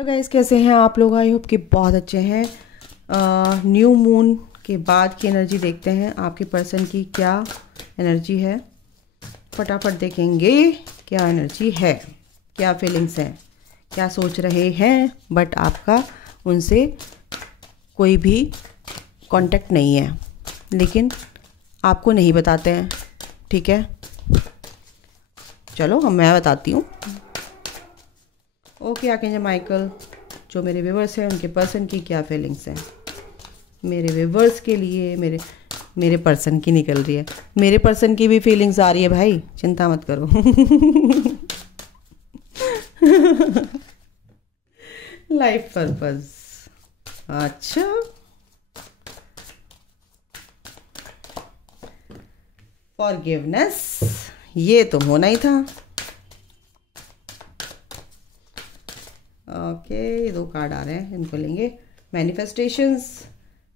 Hello guys, कैसे हैं आप लोग? आई होप कि बहुत अच्छे हैं। न्यू मून के बाद की एनर्जी देखते हैं, आपके पर्सन की क्या एनर्जी है। फटाफट देखेंगे क्या एनर्जी है, क्या फीलिंग्स हैं, क्या सोच रहे हैं। बट आपका उनसे कोई भी कांटेक्ट नहीं है, लेकिन आपको नहीं बताते हैं। ठीक है, चलो मैं बताती हूँ। ओके आर्कएंजल माइकल, जो मेरे व्यूवर्स हैं उनके पर्सन की क्या फीलिंग्स हैं मेरे व्यूवर्स के लिए। मेरे पर्सन की निकल रही है, मेरे पर्सन की भी फीलिंग्स आ रही है भाई, चिंता मत करो। लाइफ पर्पस, अच्छा फॉरगिवनेस, ये तो होना ही था। ओके, ये दो कार्ड आ रहे हैं, इनको लेंगे। मैनिफेस्टेशंस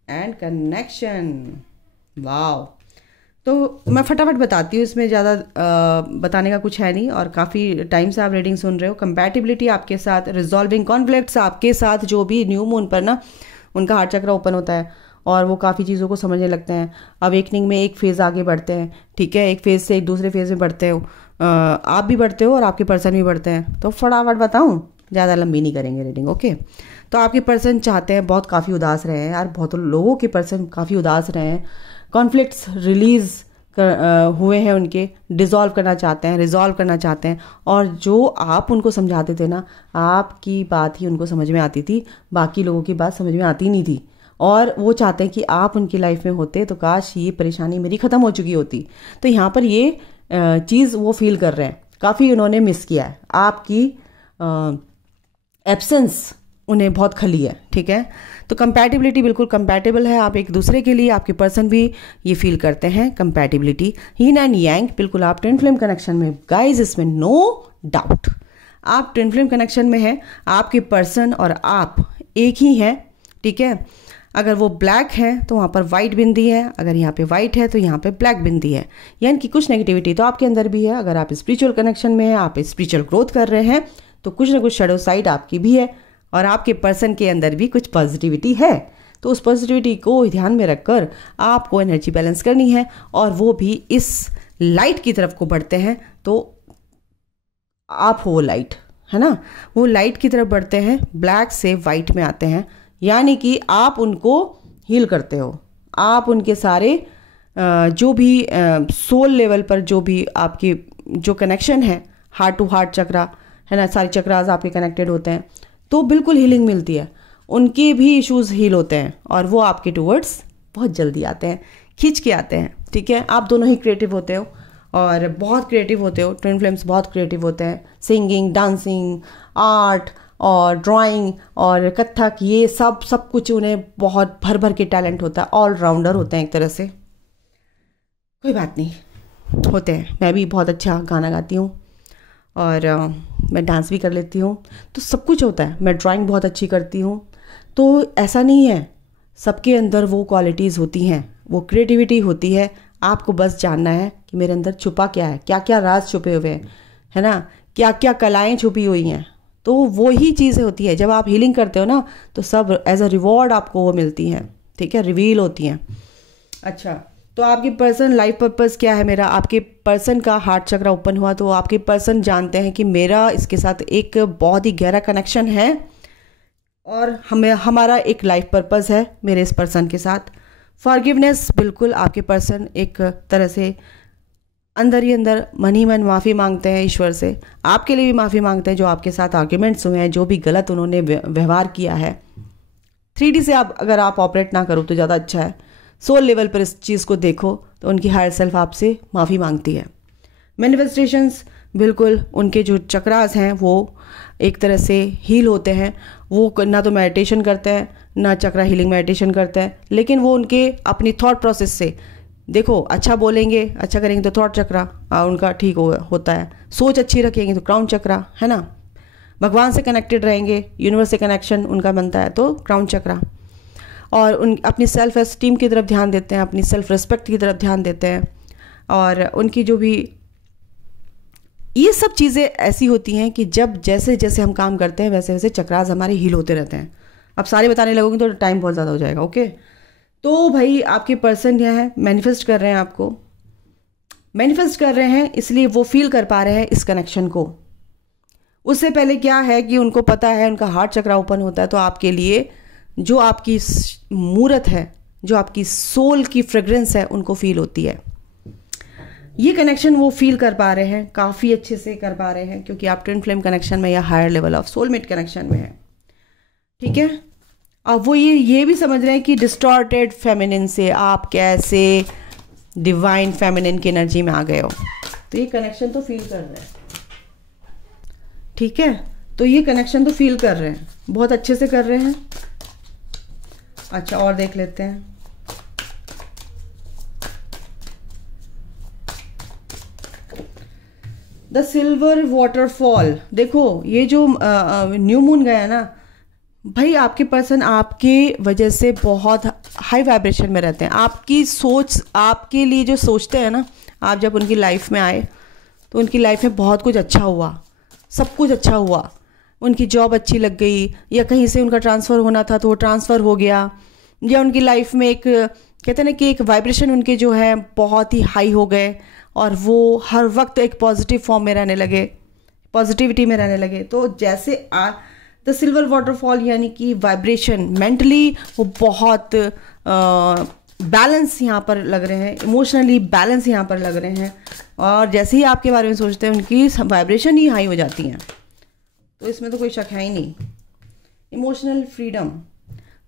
एंड कनेक्शन, वाव। तो मैं फटाफट बताती हूँ, इसमें ज़्यादा बताने का कुछ है नहीं, और काफ़ी टाइम से आप रीडिंग सुन रहे हो। कंपैटिबिलिटी आपके साथ, रिजॉल्विंग कॉन्फ्लिक्ट्स आपके साथ, जो भी न्यू मून पर ना उनका हार्ट चक्र ओपन होता है और वो काफ़ी चीज़ों को समझने लगते हैं। अवेकनिंग में एक फेज़ आगे बढ़ते हैं, ठीक है, एक फेज़ से एक दूसरे फेज़ में बढ़ते हो। आप भी बढ़ते हो और आपके पर्सन भी बढ़ते हैं। तो फटाफट बताऊँ, ज़्यादा लंबी नहीं करेंगे रीडिंग, ओके। तो आपके पर्सन चाहते हैं, बहुत काफ़ी उदास रहे हैं यार, बहुत लोगों के पर्सन काफ़ी उदास रहे हैं। कॉन्फ्लिक्ट्स रिलीज़ हुए हैं उनके, डिज़ोल्व करना चाहते हैं, रिजॉल्व करना चाहते हैं। और जो आप उनको समझाते थे ना, आपकी बात ही उनको समझ में आती थी, बाकी लोगों की बात समझ में आती नहीं थी। और वो चाहते हैं कि आप उनकी लाइफ में होते तो काश ये परेशानी मेरी ख़त्म हो चुकी होती। तो यहाँ पर ये चीज़ वो फील कर रहे हैं, काफ़ी उन्होंने मिस किया है आपकी एब्सेंस, उन्हें बहुत खली है। ठीक है, तो कंपैटिबिलिटी बिल्कुल कंपैटिबल है आप एक दूसरे के लिए, आपके पर्सन भी ये फील करते हैं कंपैटिबिलिटी। यिन एंड यांग, बिल्कुल आप ट्विन फ्लेम कनेक्शन में गाइज, इसमें नो डाउट आप ट्विन फ्लेम कनेक्शन में हैं। आपके पर्सन और आप एक ही हैं, ठीक है। अगर वो ब्लैक है तो वहाँ पर वाइट बिंदी है, अगर यहाँ पे वाइट है तो यहाँ पे ब्लैक बिंदी है, यानी कि कुछ नेगेटिविटी तो आपके अंदर भी है। अगर आप स्पिरिचुअल कनेक्शन में हैं, आप स्पिरिचुअल ग्रोथ कर रहे हैं, तो कुछ ना कुछ शैडो साइड आपकी भी है, और आपके पर्सन के अंदर भी कुछ पॉजिटिविटी है। तो उस पॉजिटिविटी को ध्यान में रखकर आपको एनर्जी बैलेंस करनी है, और वो भी इस लाइट की तरफ को बढ़ते हैं। तो आप हो लाइट, है ना, वो लाइट की तरफ बढ़ते हैं, ब्लैक से वाइट में आते हैं, यानी कि आप उनको हील करते हो। आप उनके सारे जो भी सोल लेवल पर जो भी आपकी जो कनेक्शन है, हार्ट टू हार्ट चक्रा है ना, सारे चक्रास आपके कनेक्टेड होते हैं, तो बिल्कुल हीलिंग मिलती है। उनके भी इश्यूज हील होते हैं और वो आपके टूवर्ड्स बहुत जल्दी आते हैं, खींच के आते हैं। ठीक है, आप दोनों ही क्रिएटिव होते हो और बहुत क्रिएटिव होते हो। ट्विन फ्लेम्स बहुत क्रिएटिव होते हैं, सिंगिंग, डांसिंग, आर्ट और ड्राइंग और कथक, ये सब कुछ उन्हें बहुत भर भर के टैलेंट होता है, ऑलराउंडर होते हैं एक तरह से। कोई बात नहीं, होते हैं। मैं भी बहुत अच्छा गाना गाती हूँ और मैं डांस भी कर लेती हूँ, तो सब कुछ होता है। मैं ड्राइंग बहुत अच्छी करती हूँ। तो ऐसा नहीं है, सबके अंदर वो क्वालिटीज़ होती हैं, वो क्रिएटिविटी होती है। आपको बस जानना है कि मेरे अंदर छुपा क्या है, क्या क्या राज छुपे हुए हैं, है ना, क्या क्या कलाएं छुपी हुई हैं। तो वो ही चीज़ें होती है, जब आप हीलिंग करते हो ना, तो सब एज अ रिवॉर्ड आपको वो मिलती हैं, ठीक है, रिवील होती हैं। अच्छा, तो आपके पर्सन लाइफ पर्पस क्या है मेरा? आपके पर्सन का हार्ट चक्र ओपन हुआ तो आपके पर्सन जानते हैं कि मेरा इसके साथ एक बहुत ही गहरा कनेक्शन है, और हमारा एक लाइफ पर्पस है मेरे इस पर्सन के साथ। फॉरगिवनेस, बिल्कुल आपके पर्सन एक तरह से अंदर ही अंदर मन ही मन माफ़ी मांगते हैं ईश्वर से, आपके लिए भी माफ़ी मांगते हैं जो आपके साथ आर्ग्यूमेंट्स हुए हैं, जो भी गलत उन्होंने व्यवहार किया है। 3D से अगर आप ऑपरेट ना करो तो ज़्यादा अच्छा है। सोल लेवल पर इस चीज़ को देखो तो उनकी हायर सेल्फ आपसे माफ़ी मांगती है। मैनिफेस्टेशंस, बिल्कुल उनके जो चक्रास हैं वो एक तरह से हील होते हैं। वो ना तो मेडिटेशन करते हैं, ना चक्रा हीलिंग मेडिटेशन करते हैं, लेकिन वो उनके अपनी थॉट प्रोसेस से, देखो, अच्छा बोलेंगे, अच्छा करेंगे तो थॉट चक्रा उनका ठीक होता है। सोच अच्छी रखेंगे तो क्राउन चक्रा, है ना। भगवान से कनेक्टेड रहेंगे, यूनिवर्स से कनेक्शन उनका बनता है तो क्राउन चक्रा। और उन अपनी सेल्फ एस्टीम की तरफ ध्यान देते हैं, अपनी सेल्फ रिस्पेक्ट की तरफ ध्यान देते हैं, और उनकी जो भी ये सब चीज़ें ऐसी होती हैं कि जब जैसे जैसे हम काम करते हैं वैसे वैसे चक्रास हमारे हील होते रहते हैं। अब सारे बताने लगोगे तो टाइम बहुत ज़्यादा हो जाएगा। ओके, तो भाई आपके पर्सन क्या है, मैनिफेस्ट कर रहे हैं, आपको मैनिफेस्ट कर रहे हैं, इसलिए वो फील कर पा रहे हैं इस कनेक्शन को। उससे पहले क्या है कि उनको पता है, उनका हार्ट चक्रा ओपन होता है तो आपके लिए जो आपकी मूर्त है, जो आपकी सोल की फ्रेग्रेंस है, उनको फील होती है। ये कनेक्शन वो फील कर पा रहे हैं, काफ़ी अच्छे से कर पा रहे हैं, क्योंकि आप ट्विन फ्लेम कनेक्शन में या higher level of soulmate connection में है। ठीक है, अब वो ये भी समझ रहे हैं कि डिस्टॉर्टेड फेमिनिन से आप कैसे डिवाइन फेमिनिन की एनर्जी में आ गए हो। तो ये कनेक्शन तो फील कर रहे हैं। ठीक है, तो ये कनेक्शन तो फील कर रहे हैं, बहुत अच्छे से कर रहे हैं। अच्छा, और देख लेते हैं। द सिल्वर वाटरफॉल, देखो ये जो न्यू मून गया ना भाई, आपके पर्सन आपके वजह से बहुत हाई वाइब्रेशन में रहते हैं। आपकी सोच, आपके लिए जो सोचते हैं ना, आप जब उनकी लाइफ में आए तो उनकी लाइफ में बहुत कुछ अच्छा हुआ, सब कुछ अच्छा हुआ। उनकी जॉब अच्छी लग गई, या कहीं से उनका ट्रांसफ़र होना था तो वो ट्रांसफ़र हो गया, या उनकी लाइफ में एक कहते हैं ना कि एक वाइब्रेशन उनके जो है बहुत ही हाई हो गए और वो हर वक्त एक पॉजिटिव फॉर्म में रहने लगे, पॉजिटिविटी में रहने लगे। तो जैसे द सिल्वर वाटरफॉल यानी कि वाइब्रेशन, मेंटली वो बहुत बैलेंस यहाँ पर लग रहे हैं, इमोशनली बैलेंस यहाँ पर लग रहे हैं, और जैसे ही आपके बारे में सोचते हैं उनकी वाइब्रेशन ही हाई हो जाती हैं। तो इसमें तो कोई शक है ही नहीं। इमोशनल फ्रीडम,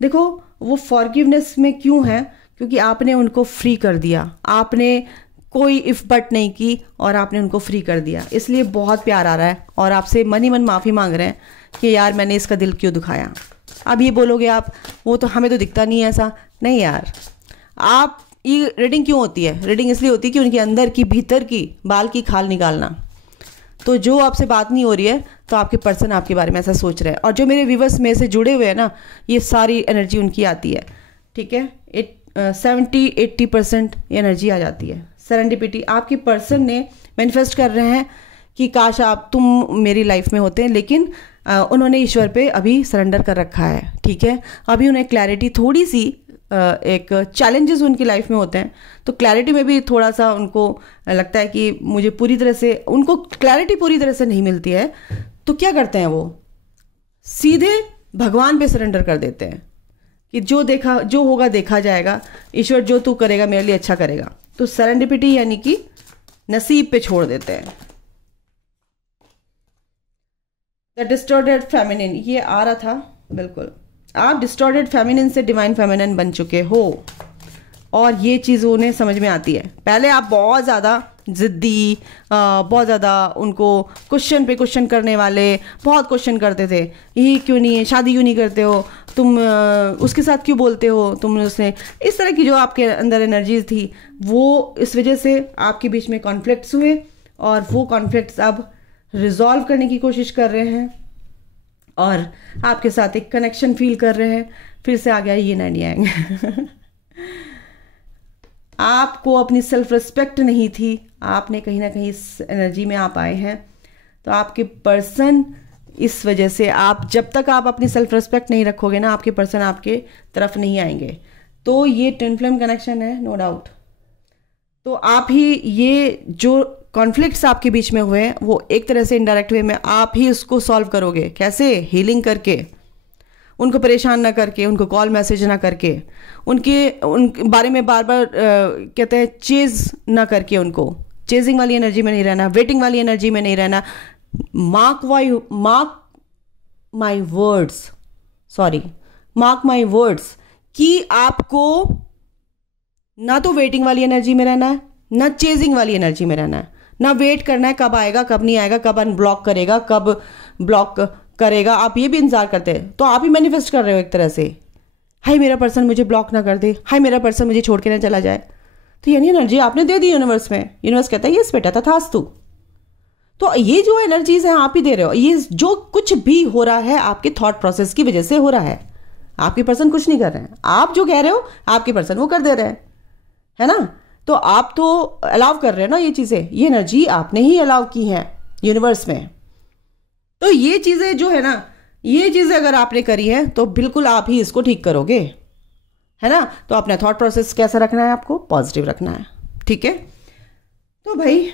देखो वो फॉरगिवनेस में क्यों है, क्योंकि आपने उनको फ्री कर दिया, आपने कोई इफ बट नहीं की और आपने उनको फ्री कर दिया, इसलिए बहुत प्यार आ रहा है और आपसे मन ही मन माफ़ी मांग रहे हैं कि यार मैंने इसका दिल क्यों दुखाया। अब ये बोलोगे आप, वो तो हमें तो दिखता नहीं है ऐसा। नहीं यार, आप ये रीडिंग क्यों होती है? रीडिंग इसलिए होती है कि उनके अंदर की, भीतर की बाल की खाल निकालना। तो जो आपसे बात नहीं हो रही है तो आपके पर्सन आपके बारे में ऐसा सोच रहे हैं, और जो मेरे व्यूवर्स में से जुड़े हुए हैं ना, ये सारी एनर्जी उनकी आती है। ठीक है, 70-80% एनर्जी आ जाती है। सेरेंडिपिटी, आपके पर्सन ने मैनिफेस्ट कर रहे हैं कि काश तुम मेरी लाइफ में होते हैं, लेकिन उन्होंने ईश्वर पे अभी सरेंडर कर रखा है। ठीक है, अभी उन्हें क्लैरिटी थोड़ी सी, एक चैलेंजेस उनकी लाइफ में होते हैं, तो क्लैरिटी में भी थोड़ा सा उनको लगता है कि मुझे पूरी तरह से, उनको क्लैरिटी पूरी तरह से नहीं मिलती है। तो क्या करते हैं, वो सीधे भगवान पे सरेंडर कर देते हैं कि जो होगा देखा जाएगा, ईश्वर जो तू करेगा मेरे लिए अच्छा करेगा। तो सेरेंडिपिटी यानी कि नसीब पे छोड़ देते हैं। द डिस्टॉर्टेड फेमिनिन, ये आ रहा था, बिल्कुल आप डिस्टॉर्टेड फेमिनिन से डिवाइन फेमिनिन बन चुके हो, और ये चीज़ उन्हें समझ में आती है। पहले आप बहुत ज़्यादा ज़िद्दी, बहुत ज़्यादा उनको क्वेश्चन पे क्वेश्चन करने वाले, बहुत क्वेश्चन करते थे, ये क्यों नहीं है, शादी क्यों नहीं करते हो तुम, उसके साथ क्यों बोलते हो तुम, उसने इस तरह की जो आपके अंदर एनर्जीज थी, वो इस वजह से आपके बीच में कॉन्फ्लिक्ट्स हुए, और वो कॉन्फ्लिक्ट्स अब रिजॉल्व करने की कोशिश कर रहे हैं और आपके साथ एक कनेक्शन फील कर रहे हैं। फिर से आ गया ये एंड यांग। आपको अपनी सेल्फ रिस्पेक्ट नहीं थी, आपने कहीं ना कहीं इस एनर्जी में आप आए हैं। तो आपके पर्सन इस वजह से, आप जब तक आप अपनी सेल्फ रिस्पेक्ट नहीं रखोगे ना, आपके पर्सन आपके तरफ नहीं आएंगे। तो ये ट्विन फ्लेम कनेक्शन है, नो डाउट। तो आप ही ये जो कॉन्फ्लिक्ट्स आपके बीच में हुए, वो एक तरह से इनडायरेक्ट वे में आप ही उसको सॉल्व करोगे। कैसे? हीलिंग करके, उनको परेशान ना करके, उनको कॉल मैसेज ना करके, उन बारे में बार बार कहते हैं चेज ना करके, उनको चेजिंग वाली एनर्जी में नहीं रहना, वेटिंग वाली एनर्जी में नहीं रहना। मार्क माई वर्ड्स कि आपको ना तो वेटिंग वाली एनर्जी में रहना है, ना चेजिंग वाली एनर्जी में रहना है, ना वेट करना है कब आएगा कब नहीं आएगा, कब अनब्लॉक करेगा कब ब्लॉक करेगा, आप ये भी इंतजार करते हैं। तो आप ही मैनिफेस्ट कर रहे हो एक तरह से, हाय मेरा पर्सन मुझे ब्लॉक ना कर दे, हाय मेरा पर्सन मुझे छोड़ के ना चला जाए। तो यानी एनर्जी आपने दे दी यूनिवर्स में, यूनिवर्स कहता है यस बेटा तथास्तु। तो ये जो एनर्जीज हैं आप ही दे रहे हो। ये जो कुछ भी हो रहा है आपके थॉट प्रोसेस की वजह से हो रहा है, आपके पर्सन कुछ नहीं कर रहे हैं। आप जो कह रहे हो आपके पर्सन वो कर दे रहे हैं, है ना। तो आप तो अलाउ कर रहे हो ना ये चीजें, ये एनर्जी आपने ही अलाउ की है। यूनिवर्स में। तो ये चीज़ें जो है ना, ये चीज़ें अगर आपने करी है तो बिल्कुल आप ही इसको ठीक करोगे, है ना। तो अपना थॉट प्रोसेस कैसा रखना है, आपको पॉजिटिव रखना है, ठीक है। तो भाई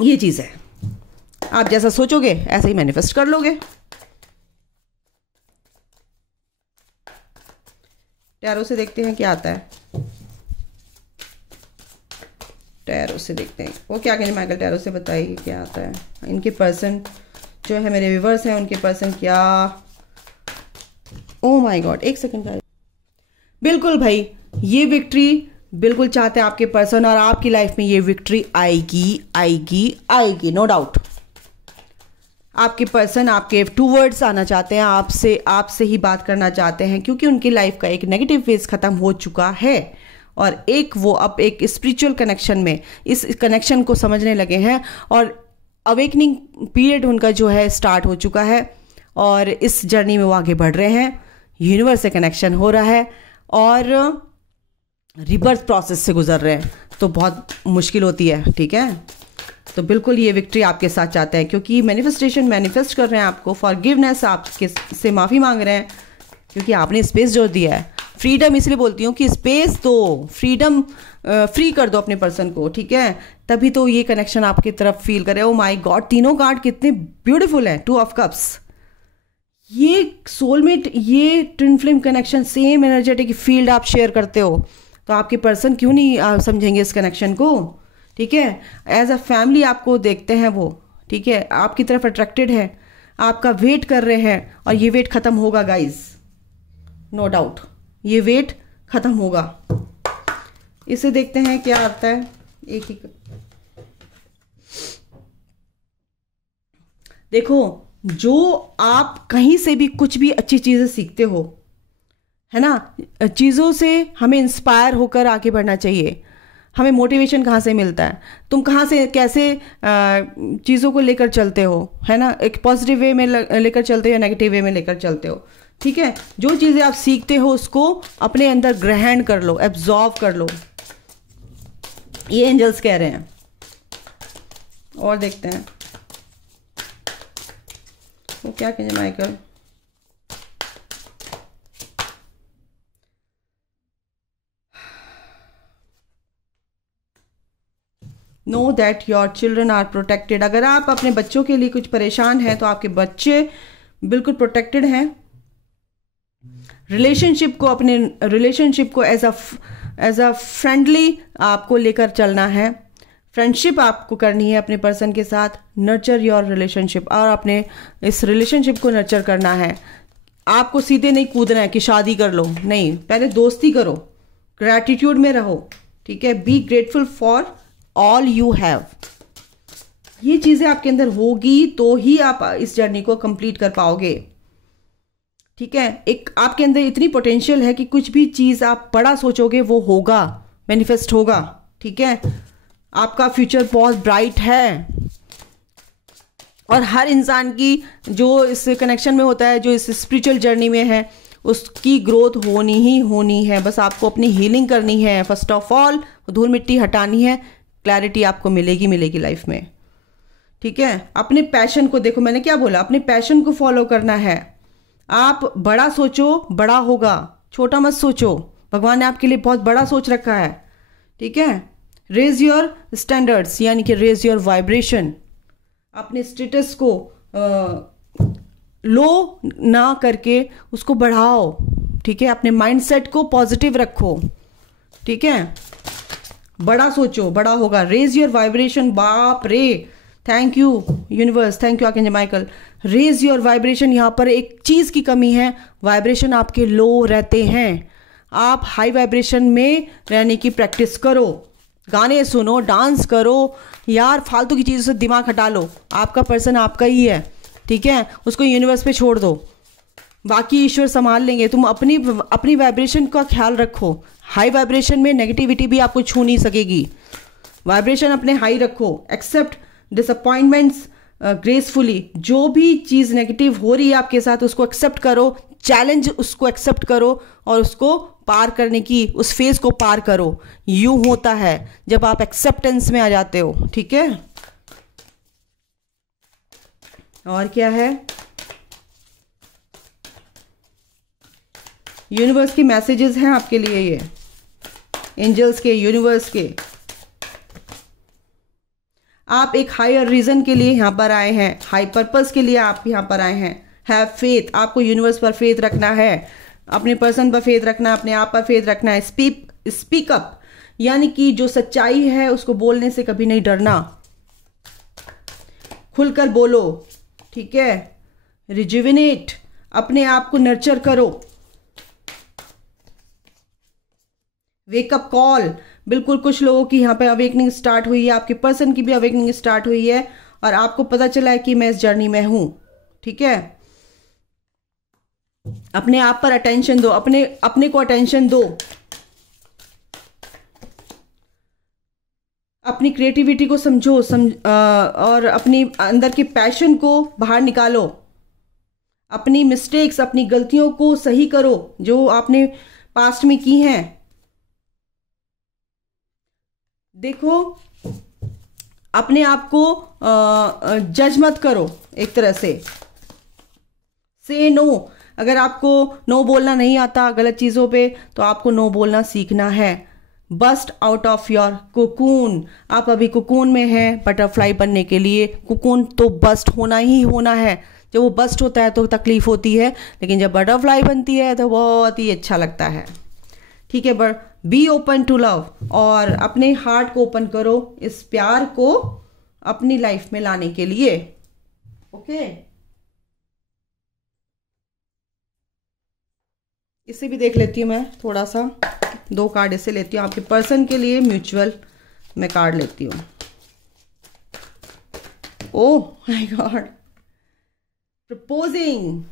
ये चीज़ है, आप जैसा सोचोगे ऐसे ही मैनिफेस्ट कर लोगे। टैरो से देखते हैं क्या आता है। टैरो से देखते हैं वो क्या कहेंगे। माइकल टैरो से बताइए क्या आता है। इनके पर्सन जो है, मेरे व्यूवर्स हैं, उनके पर्सन क्या, ओ माय गॉड, एक सेकंड का। बिल्कुल भाई, ये विक्ट्री बिल्कुल चाहते हैं आपके पर्सन, और आपकी लाइफ में ये विक्ट्री आएगी आएगी आएगी, नो डाउट। आपके पर्सन आपके टूवर्ड्स आना चाहते हैं, आपसे ही बात करना चाहते हैं, क्योंकि उनकी लाइफ का एक नेगेटिव फेज खत्म हो चुका है और एक वो अब एक स्पिरिचुअल कनेक्शन में इस कनेक्शन को समझने लगे हैं, और अवेकनिंग पीरियड उनका जो है स्टार्ट हो चुका है, और इस जर्नी में वो आगे बढ़ रहे हैं। यूनिवर्स से कनेक्शन हो रहा है और रिबर्थ प्रोसेस से गुजर रहे हैं, तो बहुत मुश्किल होती है, ठीक है। तो बिल्कुल ये विक्ट्री आपके साथ चाहते हैं, क्योंकि मैनिफेस्टेशन मैनिफेस्ट कर रहे हैं आपको, फॉरगिवनेस आपके से माफ़ी मांग रहे हैं, क्योंकि आपने स्पेस जो दिया है। फ्रीडम इसलिए बोलती हूँ कि स्पेस दो, फ्रीडम फ्री कर दो अपने पर्सन को, ठीक है, तभी तो ये कनेक्शन आपकी तरफ फील करे। ओ माय गॉड, तीनों कार्ड कितने ब्यूटीफुल हैं। 2 ऑफ कप्स, ये सोलमेट, ये twin flame connection, same energetic field आप शेयर करते हो, तो आपके पर्सन क्यों नहीं समझेंगे इस कनेक्शन को, ठीक है। एज अ फैमिली आपको देखते हैं वो, ठीक है, आपकी तरफ अट्रैक्टेड है, आपका वेट कर रहे हैं, और ये वेट खत्म होगा गाइज, नो डाउट, ये वेट खत्म होगा। इसे देखते हैं क्या आता है। एक ही देखो, जो आप कहीं से भी कुछ भी अच्छी चीजें सीखते हो, है ना, चीजों से हमें इंस्पायर होकर आगे बढ़ना चाहिए। हमें मोटिवेशन कहाँ से मिलता है, तुम कहाँ से कैसे चीज़ों को लेकर चलते हो, है ना, एक पॉजिटिव वे में लेकर चलते हो या नेगेटिव वे में लेकर चलते हो, ठीक है। जो चीज़ें आप सीखते हो उसको अपने अंदर ग्रहण कर लो, एब्जॉर्व कर लो, ये एंजल्स कह रहे हैं। और देखते हैं वो क्या कहेंगे Michael. Know that your children are protected. अगर आप अपने बच्चों के लिए कुछ परेशान हैं तो आपके बच्चे बिल्कुल प्रोटेक्टेड हैं। रिलेशनशिप को, अपने रिलेशनशिप को एज अ फ्रेंडली आपको लेकर चलना है। फ्रेंडशिप आपको करनी है अपने पर्सन के साथ। नर्चर योर रिलेशनशिप, और अपने इस रिलेशनशिप को नर्चर करना है। आपको सीधे नहीं कूदना है कि शादी कर लो, नहीं, पहले दोस्ती करो, ग्रैटिट्यूड में रहो, ठीक है। Be grateful for all you have. ये चीज़ें आपके अंदर होगी तो ही आप इस जर्नी को कंप्लीट कर पाओगे, ठीक है। एक आपके अंदर इतनी पोटेंशियल है कि कुछ भी चीज़ आप बड़ा सोचोगे वो होगा, मैनिफेस्ट होगा, ठीक है। आपका फ्यूचर बहुत ब्राइट है, और हर इंसान की जो इस कनेक्शन में होता है, जो इस स्पिरिचुअल जर्नी में है, उसकी ग्रोथ होनी ही होनी है। बस आपको अपनी हीलिंग करनी है, फर्स्ट ऑफ ऑल धूल मिट्टी हटानी है, क्लैरिटी आपको मिलेगी लाइफ में, ठीक है। अपने पैशन को देखो, मैंने क्या बोला, अपने पैशन को फॉलो करना है। आप बड़ा सोचो, बड़ा होगा, छोटा मत सोचो। भगवान ने आपके लिए बहुत बड़ा सोच रखा है, ठीक है। रेज योर स्टैंडर्ड्स, यानी कि रेज योर वाइब्रेशन। अपने स्टेटस को लो ना करके उसको बढ़ाओ, ठीक है। अपने माइंडसेट को पॉजिटिव रखो, ठीक है। बड़ा सोचो, बड़ा होगा। Raise your vibration. बाप रे, thank you universe, thank you archangel Michael. Raise your vibration. यहाँ पर एक चीज़ की कमी है, वाइब्रेशन आपके लो रहते हैं। आप हाई वाइब्रेशन में रहने की प्रैक्टिस करो, गाने सुनो, डांस करो, यार फालतू की चीज़ों से दिमाग हटा लो। आपका पर्सन आपका ही है, ठीक है, उसको यूनिवर्स पे छोड़ दो, बाकी ईश्वर संभाल लेंगे। तुम अपनी वाइब्रेशन का ख्याल रखो। हाई वाइब्रेशन में नेगेटिविटी भी आपको छू नहीं सकेगी। वाइब्रेशन अपने हाई रखो। Accept disappointments gracefully. जो भी चीज़ नेगेटिव हो रही है आपके साथ, उसको एक्सेप्ट करो, चैलेंज उसको एक्सेप्ट करो, और उसको पार करने की, उस फेज को पार करो। यूं होता है जब आप एक्सेप्टेंस में आ जाते हो, ठीक है। और क्या है, यूनिवर्स के मैसेजेस हैं आपके लिए, ये एंजल्स के, यूनिवर्स के। आप एक हायर रीजन के लिए यहाँ पर आए हैं, हाई पर्पस के लिए आप यहाँ पर आए हैं। हैव फेथ, आपको यूनिवर्स पर फेथ रखना है, अपने पर्सन पर फेथ रखना है, अपने आप पर फेथ रखना है। स्पीक अप, यानी कि जो सच्चाई है उसको बोलने से कभी नहीं डरना, खुलकर बोलो, ठीक है। रिजुविनेट, अपने आप को नर्चर करो। वेकअप कॉल, बिल्कुल कुछ लोगों की यहाँ पे अवेकनिंग स्टार्ट हुई है, आपके पर्सन की भी अवेकनिंग स्टार्ट हुई है और आपको पता चला है कि मैं इस जर्नी में हूं, ठीक है। अपने आप पर अटेंशन दो, अपने को अटेंशन दो, अपनी क्रिएटिविटी को समझो, और अपनी अंदर के पैशन को बाहर निकालो। अपनी मिस्टेक्स, अपनी गलतियों को सही करो जो आपने पास्ट में की हैं। देखो, अपने आप को जज मत करो, एक तरह से नो। अगर आपको नो बोलना नहीं आता गलत चीज़ों पे, तो आपको नो बोलना सीखना है। Bust out of your cocoon, आप अभी कुकून में हैं, बटरफ्लाई बनने के लिए कुकून तो बस्ट होना ही होना है। जब वो बस्ट होता है तो तकलीफ होती है, लेकिन जब बटरफ्लाई बनती है तो बहुत ही अच्छा लगता है, ठीक है। But be open to love, और अपने हार्ट को ओपन करो इस प्यार को अपनी लाइफ में लाने के लिए, ओके। इसे भी देख लेती हूँ मैं थोड़ा सा, 2 कार्ड इसे लेती हूँ आपके पर्सन के लिए, म्यूचुअल मैं कार्ड लेती हूँ। Oh my god, proposing,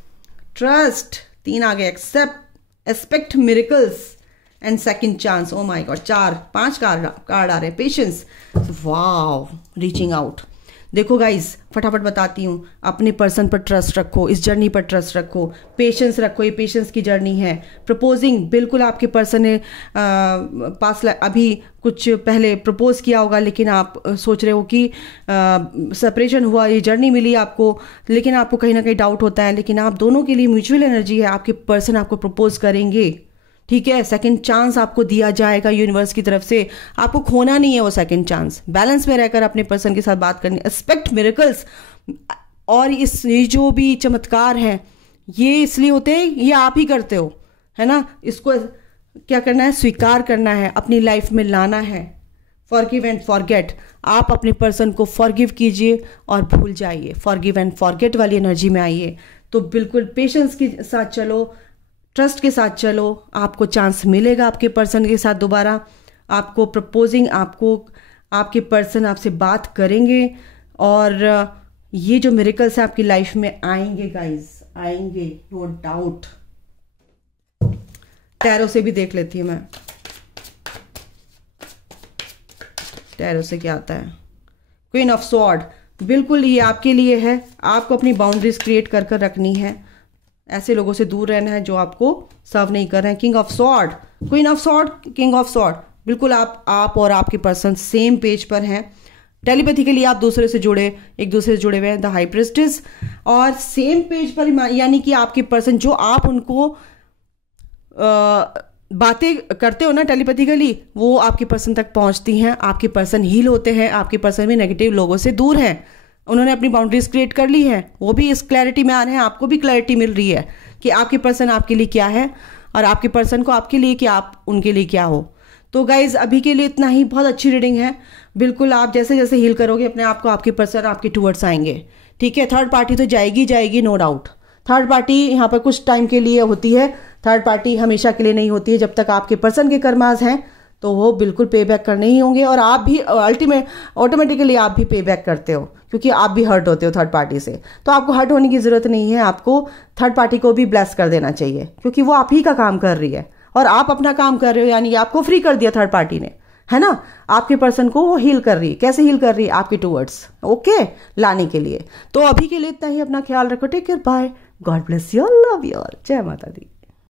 trust, 3 आ गए, accept, expect miracles and second chance. Oh my god, 5 card आ रहे हैं। Patience, wow, reaching out. देखो गाइज, फटाफट बताती हूँ, अपने पर्सन पर ट्रस्ट रखो, इस जर्नी पर ट्रस्ट रखो, पेशेंस रखो, ये पेशेंस की जर्नी है। प्रपोजिंग, बिल्कुल आपके पर्सन ने पास अभी कुछ पहले प्रपोज किया होगा, लेकिन आप सोच रहे हो कि सेपरेशन हुआ, ये जर्नी मिली आपको, लेकिन आपको कहीं ना कहीं डाउट होता है, लेकिन आप दोनों के लिए म्यूचुअल एनर्जी है, आपके पर्सन आपको प्रपोज करेंगे, ठीक है। सेकंड चांस आपको दिया जाएगा यूनिवर्स की तरफ से, आपको खोना नहीं है वो सेकंड चांस। बैलेंस में रहकर अपने पर्सन के साथ बात करनी, एक्सपेक्ट मिरेकल्स। और ये जो भी चमत्कार हैं, ये इसलिए होते हैं, ये आप ही करते हो, है ना। इसको क्या करना है, स्वीकार करना है, अपनी लाइफ में लाना है। फॉरगिव एंड फॉरगेट, आप अपने पर्सन को फॉरगिव कीजिए और भूल जाइए, फॉरगिव एंड फॉरगेट वाली एनर्जी में आइए। तो बिल्कुल पेशेंस के साथ चलो, ट्रस्ट के साथ चलो, आपको चांस मिलेगा आपके पर्सन के साथ दोबारा। आपको प्रपोजिंग, आपको आपके पर्सन आपसे बात करेंगे, और ये जो मिरेकल्स हैं आपकी लाइफ में आएंगे गाइज, आएंगे, नो डाउट। टैरो से भी देख लेती हूँ मैं, टैरो से क्या आता है। क्वीन ऑफ स्वॉर्ड, बिल्कुल ये आपके लिए है, आपको अपनी बाउंड्रीज क्रिएट कर कर रखनी है, ऐसे लोगों से दूर रहना है जो आपको सर्व नहीं कर रहे हैं। King of sword, queen of sword, king of sword, बिल्कुल आप और आपके पर्सन सेम पेज पर हैं। टेलीपैथी के लिए आप दूसरे से जुड़े, एक दूसरे से जुड़े हुए हैं, द हाई प्रिस्टेस, और सेम पेज पर, यानी कि आपके पर्सन जो आप उनको बातें करते हो ना टेलीपैथिकली, वो आपके पर्सन तक पहुंचती हैं, आपके पर्सन हील होते हैं, आपके पर्सन भी नेगेटिव लोगों से दूर हैं, उन्होंने अपनी बाउंड्रीज क्रिएट कर ली है, वो भी इस क्लैरिटी में आ रहे हैं, आपको भी क्लैरिटी मिल रही है कि आपके पर्सन आपके लिए क्या है, और आपके पर्सन को आपके लिए कि आप उनके लिए क्या हो। तो गाइज अभी के लिए इतना ही, बहुत अच्छी रीडिंग है। बिल्कुल आप जैसे जैसे हील करोगे अपने आप को, आपके पर्सन आपके टूवर्ड्स आएंगे, ठीक है। थर्ड पार्टी तो जाएगी, नो डाउट। थर्ड पार्टी यहाँ पर कुछ टाइम के लिए होती है, थर्ड पार्टी हमेशा के लिए नहीं होती है। जब तक आपके पर्सन के कर्मास हैं तो वो बिल्कुल पे बैक करने ही होंगे, और आप भी ऑटोमेटिकली आप भी पे बैक करते हो, क्योंकि आप भी हर्ट होते हो थर्ड पार्टी से। तो आपको हर्ट होने की जरूरत नहीं है, आपको थर्ड पार्टी को भी ब्लेस कर देना चाहिए, क्योंकि वो आप ही का काम कर रही है और आप अपना काम कर रहे हो, यानी आपको फ्री कर दिया थर्ड पार्टी ने, है ना। आपके पर्सन को वो हील कर रही है, कैसे हील कर रही है, आपके टूवर्ड्स, ओके, लाने के लिए। तो अभी के लिए इतना ही, अपना ख्याल रखो, take care, bye, God bless you, love you, जय माता दी।